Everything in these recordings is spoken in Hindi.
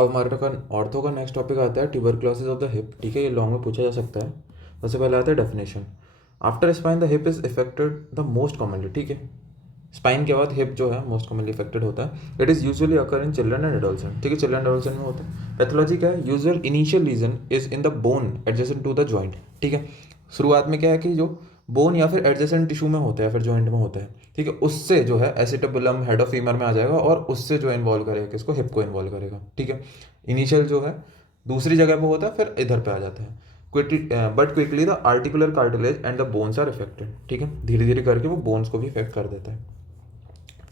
अब हमारे का ऑर्थो का नेक्स्ट टॉपिक आता है ट्यूबरक्लोसिस ऑफ द हिप। ठीक है, ये लॉन्ग में पूछा जा सकता है। सबसे पहले आता है definition. After spine the hip is affected the most commonly. ठीक है, स्पाइन के बाद हिप जो है मोस्ट कॉमनली इफेक्टेड होता है। It is usually occur in children and adolescent. ठीक है, चिल्ड्रन एडोलसेंट में होता है। पैथोलॉजी क्या है? Usual initial region is in the bone adjacent to the joint. ठीक है, शुरुआत में क्या है कि जो बोन या फिर एडजेसेंट टिश्यू में होता है, फिर जॉइंट में होता है। ठीक है, उससे जो है एसिटाबुलम हेड ऑफ फीमर में आ जाएगा और उससे जो इन्वॉल्व करेगा किसको? हिप को इन्वॉल्व करेगा। ठीक है, इनिशियल जो है दूसरी जगह पे होता है, फिर इधर पे आ जाता है। But quickly the articular cartilage and the bones are affected. ठीक है, धीरे धीरे करके वो बोन्स को भी इफेक्ट कर देता है।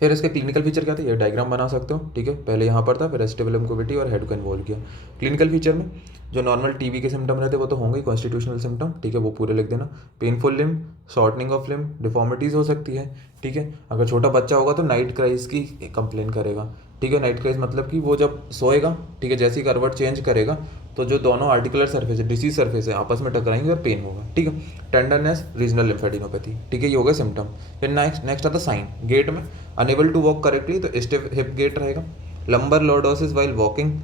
फिर इसके क्लिनिकल फीचर क्या थे? ये डायग्राम बना सकते हो। ठीक है, पहले यहाँ पर था, फिर एसिटाबुलम कैविटी और हेड को इन्वॉल्व किया। क्लिनिकल फीचर में जो नॉर्मल टीबी के सिम्टम रहते हैं वो तो होंगे, कॉन्स्टिट्यूशनल सिम्टम। ठीक है, वो पूरे लिख देना। Painful limb, shortening of limb, deformities हो सकती है। ठीक है, अगर छोटा बच्चा होगा तो नाइट क्राइज की कंप्लेन करेगा। ठीक है, नाइट क्राइज मतलब कि वो जब सोएगा, ठीक है, जैसे ही करवट चेंज करेगा तो जो दोनों आर्टिकुलर सरफेस है, डिसीज सरफेस है, आपस में टकराएंगे और पेन होगा। ठीक है, टेंडरनेस, रीजनल लिम्फेडिनोपैथी। ठीक है, ये हो गया सिम्टम। फिर नेक्स्ट आता साइन। गेट में अनेबल टू वॉक करेक्टली तो स्टिफ हिप गेट रहेगा। Lumbar lordosis while walking,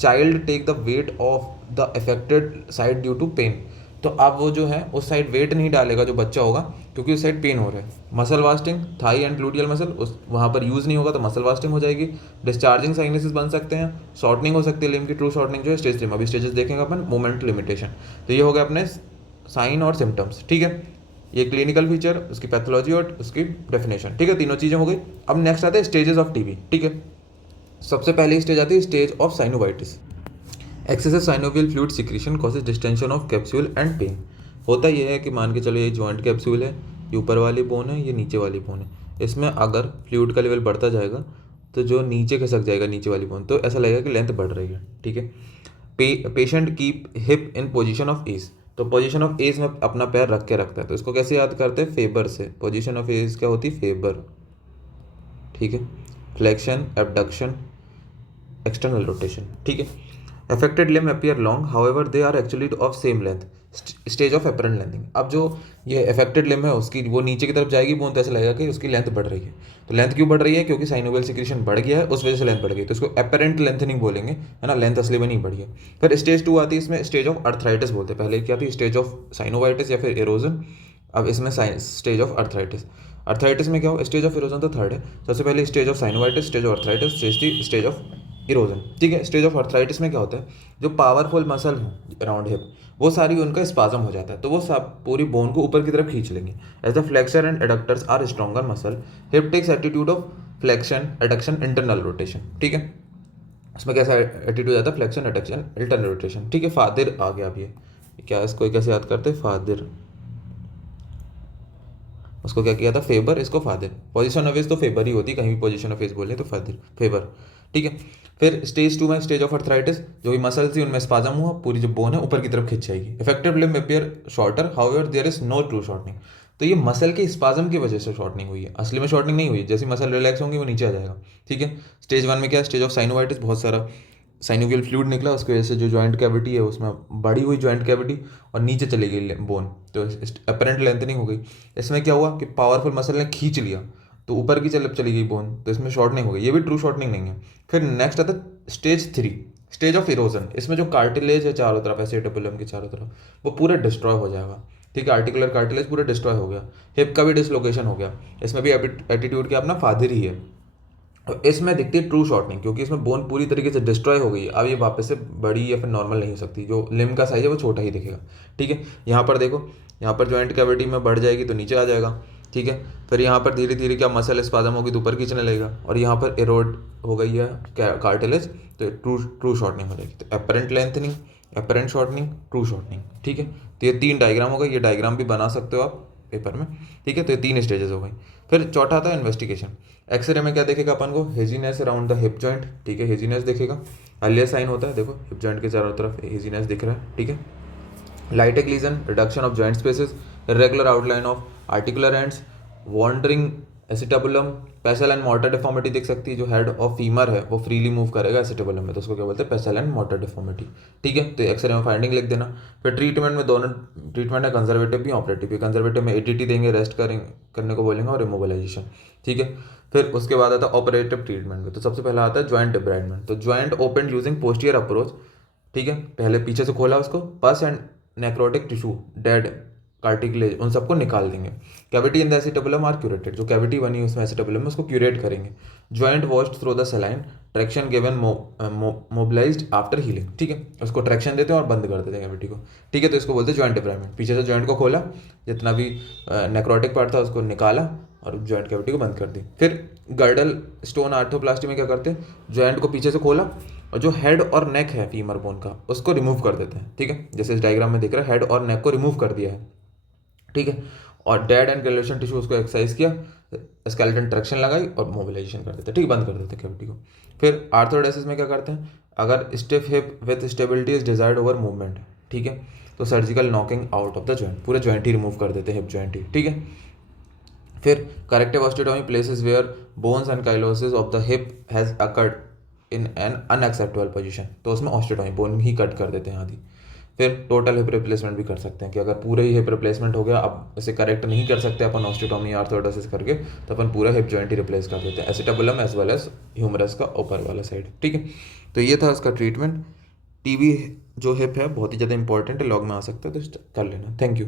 child take the weight of the affected side due to pain. तो अब वो जो है उस साइड वेट नहीं डालेगा जो बच्चा होगा, क्योंकि उस साइड पेन हो रहा है। Muscle wasting, thigh and gluteal muscle उस वहाँ पर यूज़ नहीं होगा तो मसल वास्टिंग हो जाएगी। डिस्चार्जिंग साइनसिस बन सकते हैं। शॉर्टनिंग हो सकती है लिम की, ट्रू शॉर्टनिंग जो है स्टेज लिम, अभी स्टेजेस देखेंगे अपन। Movement limitation. तो ये हो गया अपने साइन और सिम्टम्स। ठीक है, ये क्लिनिकल फीचर, उसकी पैथोलॉजी और उसकी डेफिनेशन। ठीक है, तीनों चीज़ें हो गई। अब नेक्स्ट आते हैं स्टेजेस ऑफ टीबी। ठीक है, सबसे पहली स्टेज आती है stage of synovitis. Excessive synovial fluid secretion causes distension of capsule and pain. होता यह है कि मान के चलो ये जॉइंट कैप्सूल है, ये ऊपर वाली बोन है, ये नीचे वाली बोन है। इसमें अगर फ्लूइड का लेवल बढ़ता जाएगा तो जो नीचे खिसक जाएगा नीचे वाली बोन, तो ऐसा लगेगा कि लेंथ बढ़ रही है। ठीक है, patient keep hip in position of ease. तो पोजिशन ऑफ एज में अपना पैर रख के रखता है, तो इसको कैसे याद करते हैं? फेबर से। पोजिशन ऑफ एज क्या होती है? फेबर। ठीक है, फ्लेक्शन, एबडक्शन, एक्सटर्नल रोटेशन। ठीक है, affected limb appear long, however they are actually of same length. Stage of apparent lengthening. अब जो ये अफेक्टेड लिम्ब है उसकी वो नीचे की तरफ जाएगी बोन, तो ऐसा लगेगा कि उसकी लेंथ बढ़ रही है। तो लेंथ क्यों बढ़ रही है? क्योंकि साइनोवियल सिक्रीशन बढ़ गया है, उस वजह से लेंथ बढ़ गई, तो इसको एपरेंट लेंथनिंग बोलेंगे, है ना। लेंथ असली में नहीं बढ़ी है। फिर स्टेज 2 आती है, इसमें स्टेज ऑफ अर्थराइटिस बोलते हैं। पहले क्या थी? स्टेज ऑफ साइनोवाइटिस या फिर इरोजन। अब इसमें स्टेज ऑफ अर्थराइटिस। अर्थराइटिस में क्या हो? स्टेज ऑफ इरोजन तो थर्ड है। सबसे पहले stage of synovitis, stage of arthritis, stage of erosion. ठीक है, स्टेज ऑफ अर्थराइटिस में क्या होता है? जो पावरफुल मसल है अराउंड हिप, वो सारी उनका स्पाजम हो जाता है, तो वो सब पूरी बोन को ऊपर की तरफ खींच लेंगे। As the flexor and adductors are stronger muscle, hip takes attitude of flexion, adduction, internal rotation. ठीक है, उसमें कैसा एटीट्यूड आता है? Flexion, adduction, internal rotation. ठीक है, फादिर आ गया। अब ये क्या, इसको कैसे याद करते हैं? फादिर। उसको क्या किया था? फेबर, इसको फादर। पोजीशन ऑफ एज तो फेबर ही होती, कहीं भी पोजीशन ऑफ एज बोले तो फादर, फेबर। ठीक है, फिर स्टेज 2 में स्टेज ऑफ अर्थराइटिस, जो भी मसल थी उनमें स्पाजम हुआ, पूरी जो बोन है ऊपर की तरफ खिंच जाएगी। Affected limb appear shorter, however there is no true shortening. तो ये मसल के स्पाजम की वजह से शॉर्टनिंग हुई है, असली में शॉर्टनिंग नहीं हुई है। जैसी मसल रिलैक्स होंगी वो नीचे आ जाएगा। ठीक है, स्टेज 1 में क्या? स्टेज ऑफ साइनोवाइटिस, बहुत सारा साइनोवियल फ्लूइड निकला, उसकी वजह से जो जॉइंट कैविटी है उसमें बड़ी हुई जॉइंट कैविटी और नीचे चली गई बोन, तो अपरेंट लेंथनिंग हो गई। इसमें क्या हुआ कि पावरफुल मसल ने खींच लिया तो ऊपर की चली गई बोन, तो इसमें शॉर्टनिंग हो गई। ये भी ट्रू शॉर्टनिंग नहीं है। फिर नेक्स्ट आता है स्टेज 3, स्टेज ऑफ इरोजन। इसमें जो कार्टिलेज है चारों तरफ, एसिटाबुलम की चारों तरफ, वो पूरा डिस्ट्रॉय हो जाएगा। ठीक है, आर्टिकुलर कार्टिलेज पूरा डिस्ट्रॉय हो गया। हिप का भी डिसलोकेशन हो गया। इसमें भी एटीट्यूड क्या अपना फादर ही है। तो इसमें दिखती है ट्रू शॉर्टनिंग, क्योंकि इसमें बोन पूरी तरीके से डिस्ट्रॉय हो गई है। अब ये वापस से बड़ी या फिर नॉर्मल नहीं हो सकती, जो लिम्ब का साइज है वो छोटा ही दिखेगा। ठीक है, यहाँ पर देखो, यहाँ पर जॉइंट कैविटी में बढ़ जाएगी तो नीचे आ जाएगा। ठीक है, फिर यहाँ पर धीरे धीरे क्या मसल स्पाजम होगी तो ऊपर खींचने लगेगा, और यहाँ पर एरोड हो गई है कार्टिलेज, तो ट्रू शॉर्टनिंग हो जाएगी। तो apparent lengthening, apparent shortening, true shortening. ठीक है, तो ये 3 डायग्राम हो गए, ये डायग्राम भी बना सकते हो आप पेपर में। ठीक है, तो ये 3 स्टेजेस हो गई। फिर चौथा आता है इन्वेस्टिगेशन। एक्सरे में क्या देखेगा अपन को? Haziness around the hip joint. ठीक है, हेजीनेस देखेगा। अर्लियर साइन होता है, देखो हिप जॉइंट के चारों तरफ हेजीनेस दिख रहा है। ठीक है, lytic lesion, reduction of joint spaces, irregular outline of articular ends, wandering acetabulum पेसल एंड मोटर डिफॉर्मिटी दिख सकती है, जो हेड ऑफ फीमर है वो फ्रीली मूव करेगा एसिटाबुलम में, तो उसको क्या बोलते हैं, पेसल एंड मोटर डिफॉर्मिटी। ठीक है, तो एक्सरे में फाइंडिंग लिख देना। फिर ट्रीटमेंट में दोनों ट्रीटमेंट है, कंजर्वेटिव भी ऑपरेटिव भी। कंजर्वेटिव में एटीटी देंगे, रेस्ट करने को बोलेंगे, और इमोबिलाइजेशन। ठीक है, फिर उसके बाद आता है ऑपरेटिव ट्रीटमेंट में। तो सबसे पहला आता है ज्वाइंट डिब्राइडमेंट। तो joint open using posterior approach. ठीक है, पहले पीछे से खोला उसको, pus and necrotic tissue, dead cartilage, उन सबको निकाल देंगे। Cavity in the acetabulum are curetted, जो कैविटी बनी उसमें एसिटाबुलम में उसको क्यूरेट करेंगे। Joint washed through the saline, traction given, mobilized after healing. ठीक है, उसको ट्रैक्शन देते हैं और बंद कर देते हैं कैविटी को। ठीक है, तो इसको बोलते हैं ज्वाइंट डिब्राइडमेंट। पीछे से ज्वाइंट को खोला, जितना भी नेक्रोटिक पार्ट था उसको निकाला और ज्वाइंट कैविटी को बंद कर दी। फिर गर्डल स्टोन आर्थोप्लास्टी में क्या करते हैं, ज्वाइंट को पीछे से खोला और जो हेड और नेक है फीमर बोन का उसको रिमूव कर देते हैं। ठीक है, जैसे इस डायग्राम में दिख रहा है, हेड और नेक को रिमूव कर दिया है। ठीक है, और डेड एंड ग्रेजुलेशन टिश्यू उसको एक्सरसाइज किया, स्केलेटन ट्रैक्शन लगाई और मोबिलाइजेशन कर देते, ठीक, बंद कर देते कैविटी को। फिर आर्थोडेसिस में क्या करते हैं, अगर stiff hip with stability is desired over movement, ठीक है, तो surgical knocking out of the joint, पूरे जॉइंट ही रिमूव कर देते हैं, हिप जॉइंट ही। ठीक है, फिर corrective osteotomy places where bones and ankylosis of the hip has occurred in an unacceptable position, तो उसमें ऑस्टियोटॉमी बोन ही कट कर देते हैं आदि। फिर टोटल हिप रिप्लेसमेंट भी कर सकते हैं कि अगर पूरे ही हिप रिप्लेसमेंट हो गया, अब इसे करेक्ट नहीं कर सकते अपन ऑस्टियोटॉमी या आर्थोडेसिस करके, तो अपन पूरा हिप जॉइंट ही रिप्लेस कर देते हैं, acetabulum as well as humerus का ऊपर वाला साइड। ठीक है, तो ये था उसका ट्रीटमेंट। टीबी जो हिप है बहुत ही ज़्यादा इंपॉर्टेंट है, लॉग में आ सकता है, तो कर लेना। Thank you.